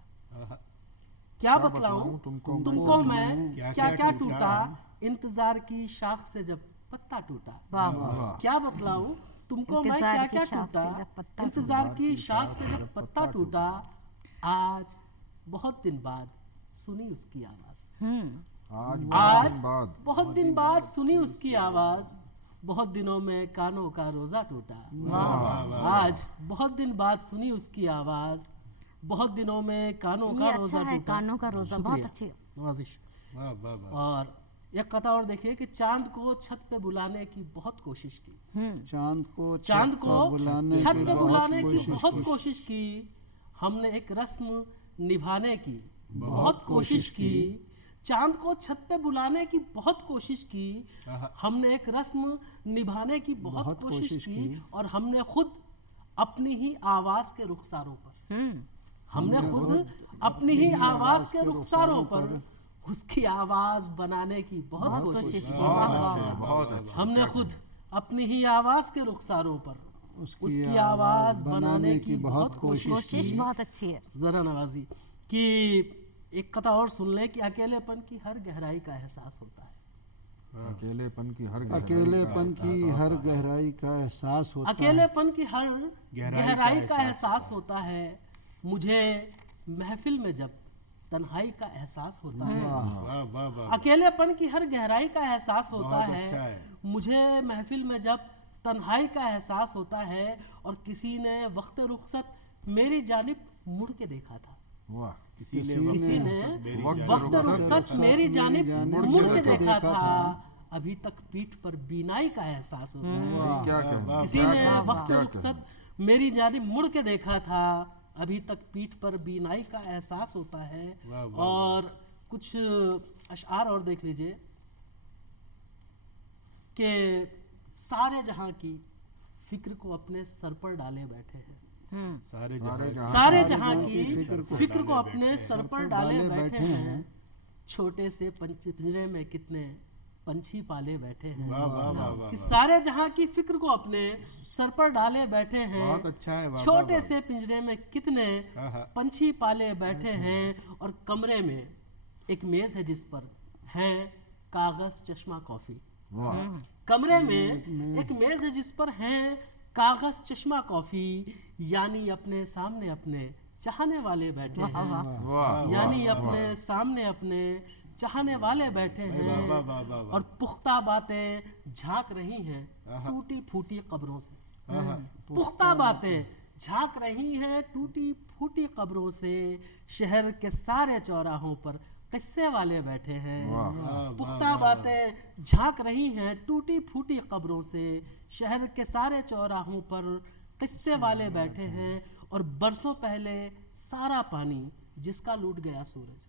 क्या बतलाऊं तुमको मैं क्या क्या टूटा, इंतजार की शाख से जब पत्ता टूटा। वाह वाह। क्या बतलाऊं तुमको मैं क्या क्या टूटा, इंतजार की शाख से जब पत्ता टूटा, आज बहुत दिन बाद सुनी उसकी आवाज, आज बहुत दिन बाद सुनी उसकी आवाज, बहुत दिनों में कानों का रोजा टूटा। आज बहुत दिन बाद सुनी उसकी आवाज, बहुत दिनों में कानों का रोजा अच्छा है, टूटा। कानों का रोजा बहुत अच्छी। नवाजिश। और एक कथा और देखिए कि चांद को छत पे बुलाने की बहुत कोशिश की, चांद को छत पे बुलाने की बहुत कोशिश की, हमने एक रस्म निभाने की बहुत कोशिश की, चांद को छत पे बुलाने की बहुत कोशिश की, हमने एक रस्म निभाने की बहुत कोशिश की, और हमने खुद अपनी ही आवाज के रुखसारों पर, हमने खुद अपनी ही आवाज के रुखसारों पर उसकी आवाज बनाने की बहुत कोशिश की। हमने खुद अपनी ही आवाज के रुखसारों पर उसकी आवाज बनाने की बहुत कोशिश की। बहुत अच्छी है। जरा नवाजी कि एक कथा और सुन ले कि अकेलेपन की हर गहराई का एहसास होता है, अकेलेपन की हर गहराई का एहसास होता है, अकेलेपन की हर गहराई का एहसास होता है, मुझे महफिल में जब तन्हाई का एहसास होता है, अकेलेपन की हर गहराई का एहसास होता है, मुझे महफिल में जब तन्हाई का एहसास होता है, और किसी ने वक्त रुखसत मेरी जानिब मुड़ के देखा था, किसी ने वक्त रुखसत मेरी जानिब मुड़ के देखा था, अभी तक पीठ पर बीनाई का एहसास होता है, किसी ने वक्त रुखसत मेरी जानिब मुड़ के देखा था, अभी तक पीठ पर बीनाई का एहसास होता है। और कुछ अशआर और देख लीजिए कि सारे जहां की फिक्र को अपने सर पर डाले बैठे हैं, सारे जहां की फिक्र को अपने सर पर डाले बैठे हैं, छोटे से पिंजरे में कितने पंछी पाले बैठे हैं, कि सारे जहां की फिक्र को अपने सर पर डाले बैठे हैं, बहुत अच्छा है, छोटे से पिंजरे में कितने पंछी पाले बैठे हैं, और कमरे में एक मेज है जिस पर है कागज चश्मा कॉफी, कमरे में एक मेज है जिस पर है कागज चश्मा कॉफी, यानी अपने सामने अपने चाहने वाले बैठे हैं, यानी अपने सामने अपने चाहने वाले बैठे हैं, और पुख्ता बातें झांक रही हैं टूटी फूटी कब्रों से, पुख्ता बातें झांक रही हैं टूटी फूटी कब्रों से, शहर के सारे चौराहों पर किस्से वाले बैठे हैं, पुख्ता बातें झांक रही हैं टूटी फूटी कब्रों से, शहर के सारे चौराहों पर किस्से वाले बैठे हैं, और बरसों पहले सारा पानी जिसका लूट गया सूरज,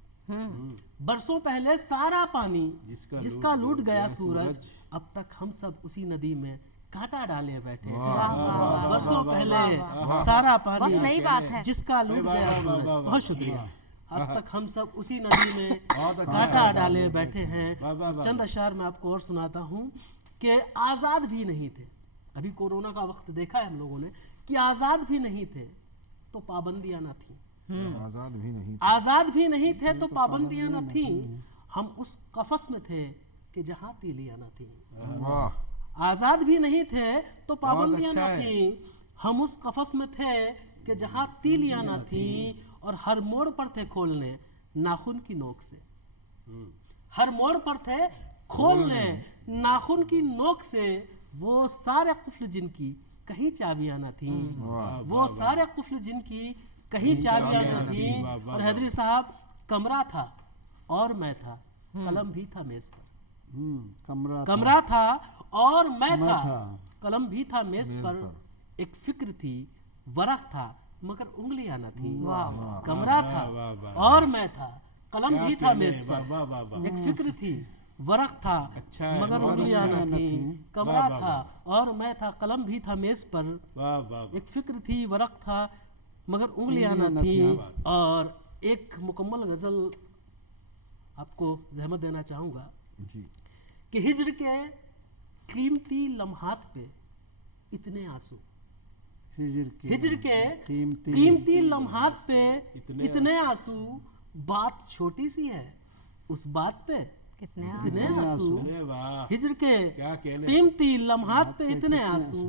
बरसों पहले सारा पानी जिसका लूट गया सूरज, अब तक हम सब उसी नदी में कांटा डाले बैठे हैं। वाह, वाह, वर्षों वाह, पहले वाह, वाह। सारा बहुत पानी नई बात है। जिसका लूट गया सूरज। बहुत शुक्रिया। अब तक हम सब उसी नदी में कांटा डाले बैठे हैं। चंद अशार मैं आपको और सुनाता हूँ कि आज़ाद भी नहीं थे। अभी कोरोना का वक्त देखा है हम लोगों ने कि आज़ाद भी नहीं थे तो पाबंदियां न थी। आजाद भी नहीं आज़ाद भी नहीं थे तो पाबंदियां न थी। हम उस कफस में थे कि जहाँ तीलियां न थी। वाह आज़ाद भी नहीं थे तो पाबंदियां न थी। हम उस कफस में थे कि जहाँ तीलियां न थी और हर मोड़ पर थे खोलने नाखून की नोक से। हर मोड़ पर थे खोलने नाखून की नोक से वो सारे कुफ्ल जिनकी कहीं चाबियां न थी। वो सारे कुफ्ल जिनकी कहीं चाबियां न थी। और हैदरी साहब कमरा था और मैं था, कलम भी था मेज पर। कमरा था और मैं था, कलम भी था मेज पर। एक फिक्र थी, वरक था, मगर उंगलियां न थी। कमरा था और मैं था, कलम भी था मेज पर। एक फिक्र थी, वरक था, मगर उंगलियां न थी। कमरा था और मैं था, कलम भी था मेज पर। एक फिक्र थी, वरक था, मगर उंगलियां न थी। और एक मुकम्मल गजल आपको जहमत देना चाहूँगा जी कि हिज्र के कीमती लम्हात पे इतने आंसू। हिज्र के कीमती लम्हात पे इतने आंसू। बात छोटी सी है, उस बात पे कितने आंसू। हिज्र के कीमती लम्हात पे इतने आंसू।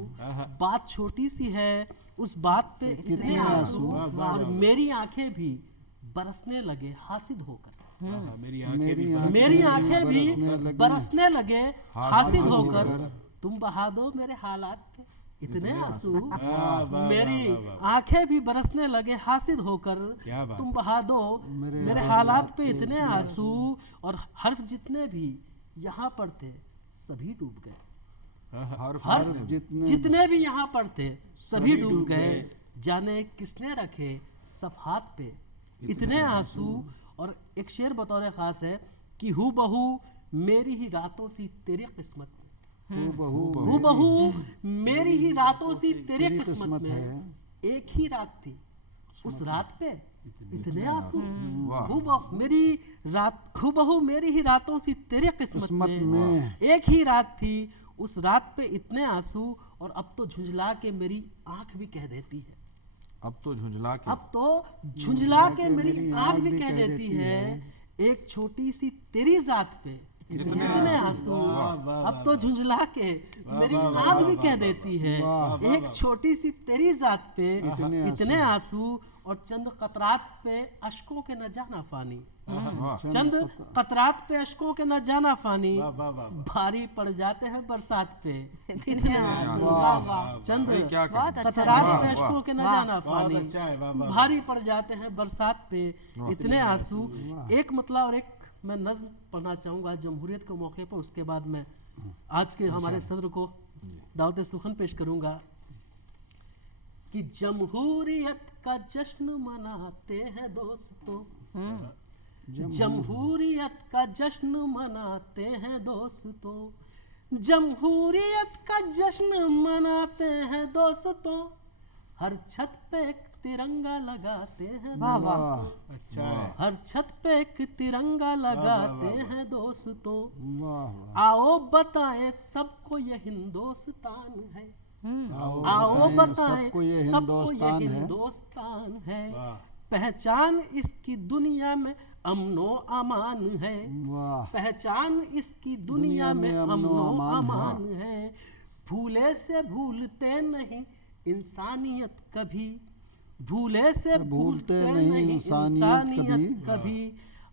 बात छोटी सी है, उस बात पे इतने आंसू। और मेरी आंखें भी बरसने लगे हासिद होकर। मेरी आंखें भी बरसने लगे हासिद होकर। तुम बहा दो मेरे हालात पे इतने आंसू। मेरी आंखें भी बरसने लगे हासिद होकर। तुम बहा दो मेरे हालात पे इतने आंसू। और हर्फ जितने भी यहाँ पर थे सभी डूब गए। हर्फ जितने भी यहाँ पर थे सभी डूब गए। जाने किसने रखे सफहात पे इतने आंसू। और एक शेर बतौर खास है कि हू बहू मेरी ही रातों सी तेरी किस्मत में। हू बहू मेरी ही रातों सी तेरी किस्मत में। एक ही रात थी, उस रात पे इतने आंसू। हू बहू मेरी ही रातों सी तेरी किस्मत में। एक ही रात थी, उस रात पे इतने आंसू। और अब तो झुंझला के मेरी आंख भी कह देती है। अब तो झुंझला के मेरी आंख भी कह देती है। एक छोटी सी तेरी जात पे इतने आंसू। अब तो झुंझला के मेरी आंख भी कह देती है। एक छोटी सी तेरी जात पे इतने आंसू। और चंद कतरात पे अश्कों के न जाना फानी। चंद कतरात पे अश्कों के न जाना फानी। भारी पड़ जाते हैं बरसात पे इतने आंसू। चंद कतरात पे अश्कों के न जाना फानी। भारी पड़ जाते हैं बरसात पे इतने आंसू। एक मतला और एक मैं नज्म पढ़ना चाहूँगा जमहूरियत के मौके पर। उसके बाद मैं आज के हमारे सदर को दावत सुखन पेश करूँगा कि जमहूरियत का जश्न मनाते हैं दोस्तों। जमहूरियत का जश्न मनाते हैं दोस्तों। जमहूरियत का जश्न मनाते हैं दोस्तों। हर छत पे एक तिरंगा लगाते हैं दोस्तों। अच्छा हर छत पे एक तिरंगा लगाते हैं दोस्तों। आओ बताएं सबको ये हिंदुस्तान है। आओ बताएं सबको ये हिंदुस्तान है। पहचान इसकी दुनिया में अमनो अमान है। पहचान इसकी दुनिया में अमनो अमान है। भूले से भूलते नहीं इंसानियत कभी। भूले से भूलते नहीं इंसानियत कभी।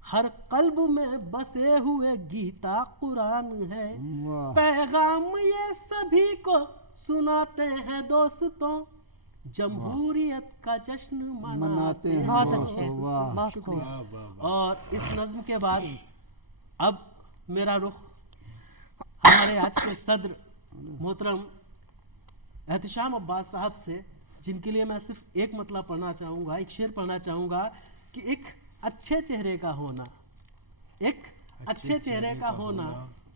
हर कल्ब में बसे हुए गीता कुरान है। पैगाम ये सभी को सुनाते हैं दोस्तों। जमहूरियत का जश्न मनाते हैं। बहुत अच्छे, शुक्रिया। और इस नज्म के बाद अब मेरा रुख हमारे आज के सदर मोहतरम एहतिशाम अब्बास साहब से, जिनके लिए मैं सिर्फ एक मतलब पढ़ना चाहूँगा, एक शेर पढ़ना चाहूँगा कि एक अच्छे चेहरे का होना, एक अच्छे चेहरे का होना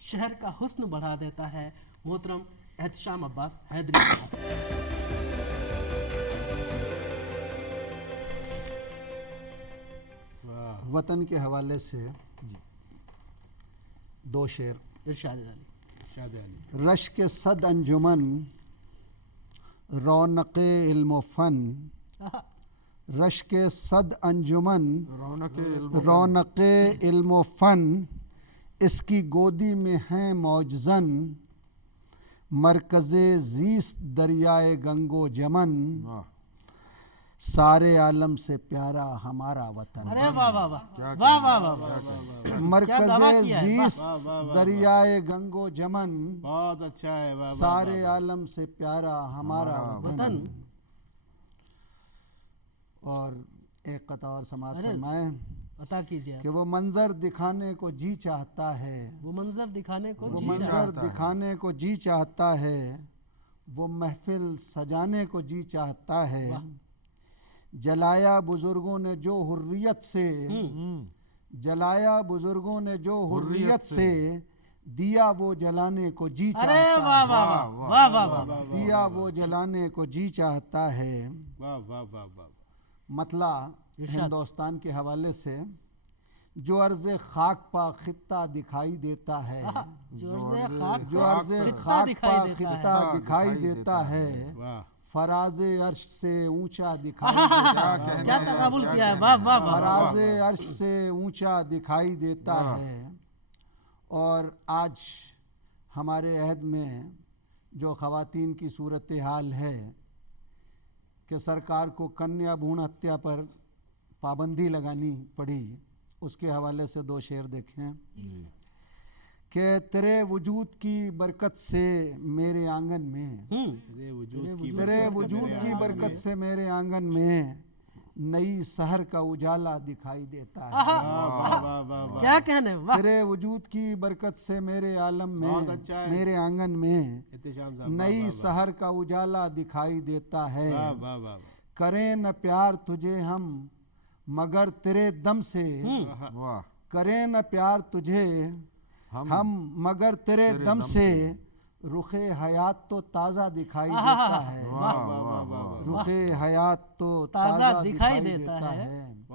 शहर का हुस्न बढ़ा देता है। मोहतरम एहतशाम अब्बास हैदरी साहब। वतन के हवाले से दो शेर। इरशाद अली। रश के सद अंजुमन रौनक़े इल्म फ़न, रश के सद अंजुमन रौनक़े इल्म फ़न, इसकी गोदी में हैं मौजज़न, मरकज़े ज़ीस्त दरियाए गंगो जमन, सारे आलम से प्यारा हमारा वतन। अरे वाह वाह वाह वाह वाह वाह, मरकज़े ज़ीस्त दरियाए गंगो जमन, बहुत अच्छा है। वाह सारे आलम से प्यारा हमारा वतन। और एक कता और समात फरमाएं अता कीजिए कि वो मंजर दिखाने को जी चाहता है, वो मंजर दिखाने को वो जी मंजर चाहता है। दिखाने को जी चाहता है, वो महफिल सजाने को जी चाहता है। जलाया बुजुर्गों ने जो हुर्रियत से, जलाया बुजुर्गों ने जो हुर्रियत से, दिया वो जलाने को जी चाहता अरे है। वाह वाह वाह वाह वाह, दिया वो जलाने को जी चाहता है। वाह वाह वाह वाह। मतला हिंदुस्तान के हवाले से जो अर्ज़े खाक पा खित्ता दिखाई देता है, जो अर्ज़े खाक पा खित्ता दिखाई देता है, फराज़े अर्श से ऊंचा दिखाई देता है। क्या तक़ाबुल किया है, वाह वाह वाह। फराज़े अर्श से ऊंचा दिखाई देता है। और आज हमारे अहद में जो ख़वातीन की सूरत हाल है कि सरकार को कन्या भ्रूण हत्या पर पाबंदी लगानी पड़ी, उसके हवाले से दो शेर देखें कि तेरे वजूद की बरकत से मेरे आंगन में, तेरे वजूद की बरकत से मेरे आंगन में नई सहर का उजाला दिखाई देता है। क्या कहने, वाह। तेरे वजूद की बरकत से मेरे आलम में, मेरे आंगन में नई सहर का उजाला दिखाई देता है। करें न प्यार तुझे हम मगर तेरे दम से, करें न प्यार तुझे हम मगर तेरे दम से, रुखे हयात तो ताज़ा दिखाई देता है। रुखे हयात तो ताज़ा दिखाई देता है।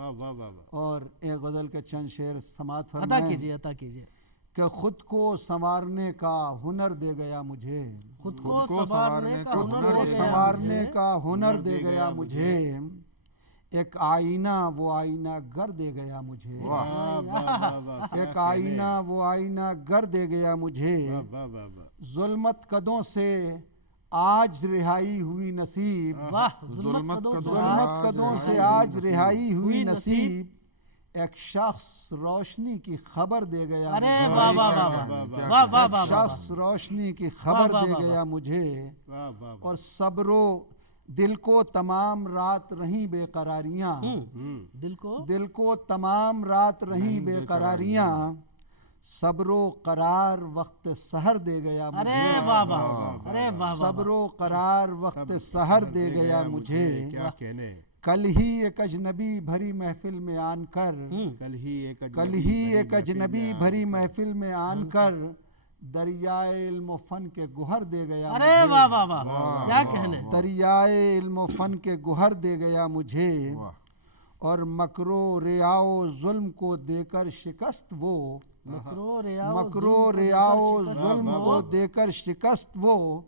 और एक गज़ल के चंद शेर समात अता कीजिए अता कीजिए। कि खुद को संवारने का हुनर दे गया मुझे, खुद को संवारने का हुनर दे गया मुझे, एक आईना वो आईना गर दे गया मुझे, एक आईना वो आईना गर दे गया मुझे। जुल्मत कदों से आज रिहाई हुई नसीब, जुल्मत कदों से आज रिहाई हुई नसीब, एक शख्स रोशनी की खबर दे गया अरे मुझे, वाह वाह वाह वाह वाह, शख्स रोशनी की खबर दे गया मुझे। और सब्रो दिल को तमाम रात रही बेकरारियां, दिल को तमाम रात रही बेकरारियां, सब्रो करार वक्त सहर दे गया मुझे। अरे वाह वाह, अरे वाह, सब्रो करार वक्त सहर दे गया मुझे। कल ही एक अजनबी भरी महफिल में आनकर, कल ही एक अजनबी भरी महफिल में आनकर, दरियाए इल्म फन के गुहर दे गया। अरे वाह वाह वाह, क्या कहने। दरियाए इल्म फन के गुहर दे गया मुझे। और मकरो रियाओ जुल्म को देकर शिकस्त वो, मकरो रियाओ जुल्म को देकर शिकस्त वो,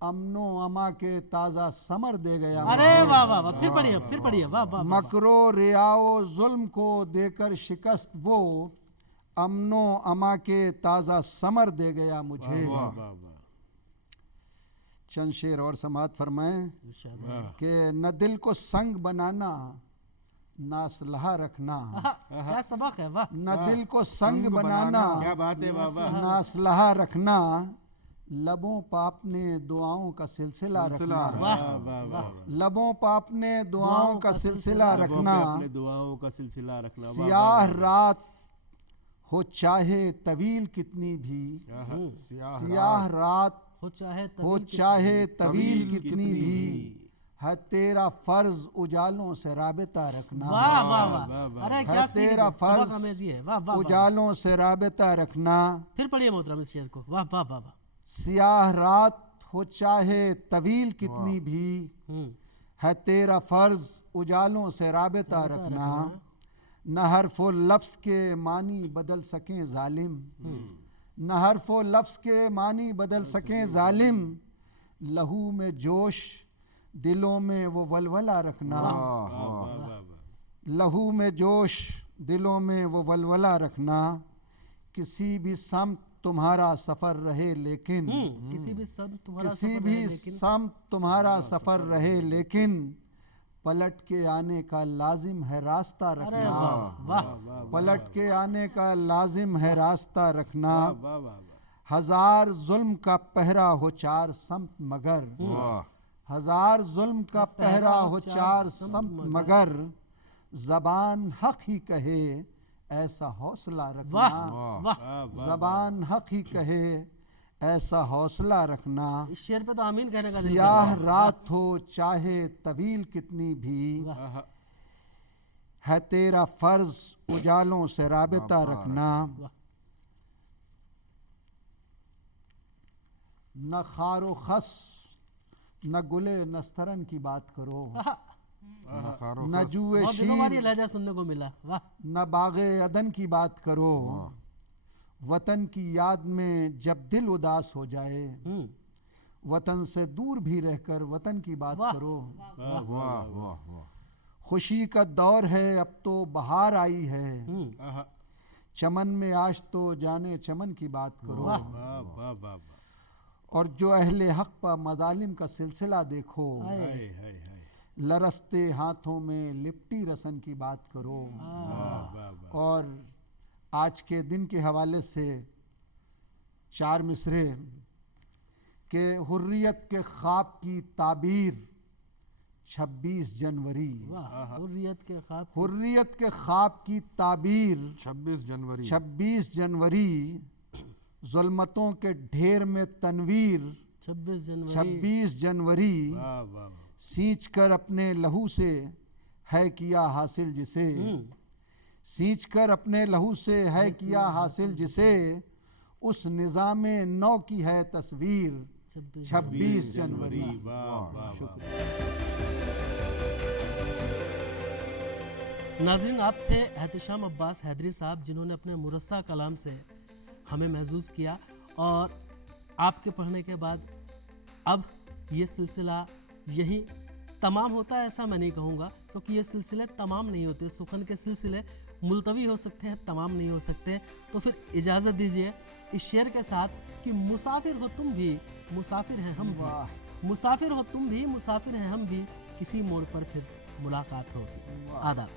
अमनो अमा के ताज़ा समर दे गया। अरे वाह वाह वाह, फिर पढ़िए वाह वाह। मकरो रियाओ जुल्म को देकर शिकस्त वो, अमनो अमा के ताज़ा समर दे गया मुझे। चंद शेर और समात फरमाएं कि न दिल को संग बनाना ना असलहा रखना, क्या सबक है, वाह। न दिल को संग बनाना, क्या बात है बाबा। ना असलहा रखना, लबों पर अपने दुआओं का सिलसिला रखना, लबों पर अपने दुआओं का सिलसिला रखना, दुआओं का सिलसिला रखना। सियाह रात हो चाहे तवील कितनी भी, सियाह रात हो चाहे तवील कितनी भी, है तेरा फर्ज उजालों से राबिता रखना, वाह वाह वाह, अरे क्या है तेरा फर्ज उजालों से राबिता रखना। फिर पढ़िए मोहतरम इस शेर को, वाह वाह वाह। सियाह रात हो चाहे तवील कितनी भी, है तेरा फर्ज उजालों से राबता रखना। न हर्फ व लफ्ज़ के मानी बदल सकें जालिम, न हर्फ व लफ्ज़ के मानी बदल सकें जालिम। लहू में जोश दिलों में वो वलवला रखना, लहू में जोश दिलों में वो वलवला रखना। किसी भी सम तुम्हारा सफ़र रहे लेकिन, किसी भी सम तुम्हारा सफ़र रहे लेकिन, पलट के आने का लाजिम है रास्ता रखना। पलट के आने का लाजिम है रास्ता रखना। हजार जुल्म का पहरा हो चार समत मगर, हजार जुल्म का पहरा हो चार समत मगर, ज़बान हक ही कहे ऐसा हौसला रखना। ज़बान हक ही कहे ऐसा हौसला रखना। इस शेर पे तो आमीन कहने का सियाह रात हो चाहे तवील कितनी भी, है तेरा फर्ज उजालों से राबता रखना। न खारो खस न गुले नस्तरन की बात करो, न जुए शीर लहजा सुनने को मिला। वाह। न बागे अदन की बात करो। वतन की याद में जब दिल उदास हो जाए, वतन से दूर भी रहकर वतन की बात करो। खुशी का दौर है अब तो बहार आई है, चमन में आज तो जाने चमन की बात करो। और जो अहले हक पर मजालिम का सिलसिला देखो, लरसते हाथों में लिपटी रसन की बात करो। और आज के दिन के हवाले से चार मिसरे के हुर्रियत के ख्वाब की ताबीर 26 जनवरी। हुर्रियत के ख्वाब की ताबीर 26 जनवरी। जुल्मतों के ढेर में तनवीर 26 जनवरी। सींच कर अपने लहू से है किया हासिल जिसे, सींच कर अपने लहू से है किया हासिल जिसे, उस निज़ामे नौ की है तस्वीर 26 जनवरी। नाज़रीन, आप थे एहतशाम अब्बास हैदरी साहब, जिन्होंने अपने मुरस्सा कलाम से हमें महसूस किया। और आपके पढ़ने के बाद अब ये सिलसिला यही तमाम होता है, ऐसा मैं नहीं कहूँगा, क्योंकि ये सिलसिले तमाम नहीं होते। सुखन के सिलसिले मुलतवी हो सकते हैं, तमाम नहीं हो सकते। तो फिर इजाज़त दीजिए इस शेर के साथ कि मुसाफिर हो तुम भी, मुसाफिर हैं हम भी, मुसाफिर हो तुम भी, मुसाफिर हैं हम भी, किसी मोड़ पर फिर मुलाकात होगी। आदाब।